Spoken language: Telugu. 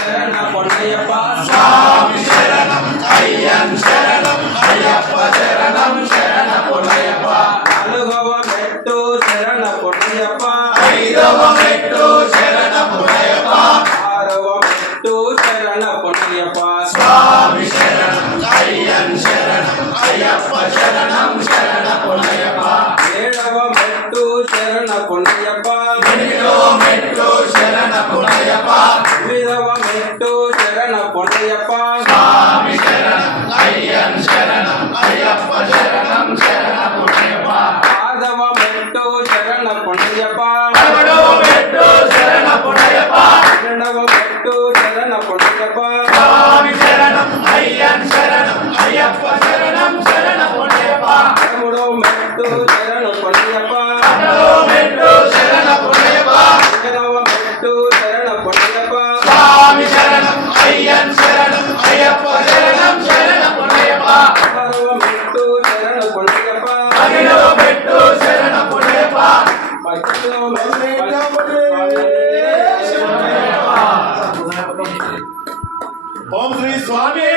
శరణ పొన్నయ్యప్ప స్వామి శరణం అయ్యన్ శరణం అయ్యప్ప శరణం శరణ పొన్నయ్యప్ప నాలుగవ మెట్టు శరణ పొన్నయ్యప్ప ఐదవ మెట్టు శరణ పొన్నయ్యప్ప ఆరవ మెట్టు శరణ పొన్నయ్యప్ప స్వామి శరణం అయ్యన్ శరణం అయ్యప్ప శరణం శరణ పొన్నయ్యప్ప ఏడవ మెట్టు శరణ పొన్నయ్యప్ప ఎనిమిదవ మెట్టు శరణ పొన్నయ్యప్ప తొమ్మిదవ మెట్టు శరణ పొన్నయ్యప్ప స్వామి శరణం అయ్యన్ శరణం అయ్యప్ప శరణం శరణ పొన్నయ్యప్ప ఆరవ మెట్టు శరణ పొన్నయ్యప్ప పదకొండవ మెట్టు శరణ పొన్నయ్యప్ప పన్నెండవ మెట్టు శరణ పొన్నయ్యప్ప స్వామి శరణం అయ్యన్ శరణం అయ్యప్ప శరణం శరణ పొన్నయ్యప్ప పదమూడవ మెట్టు శరణ పొన్నయ్యప్ప పదవ మెట్టు శరణ పొన్నయ్యప్ప పదిహేనవ మెట్టు శరణ పొన్నయ్యప్ప స్వామి శరణం అయ్యన్ శరణం అయ్యప్ప శరణం శరణ పొన్నయ్యప్ప పదహారవ మెట్టు శరణ పొన్నయ్యప్ప పదిహేనవ మెట్టు శరణ పొన్నయ్యప్ప పద్దెనిమిదవ మెట్టు ఓం శ్రీ స్వామి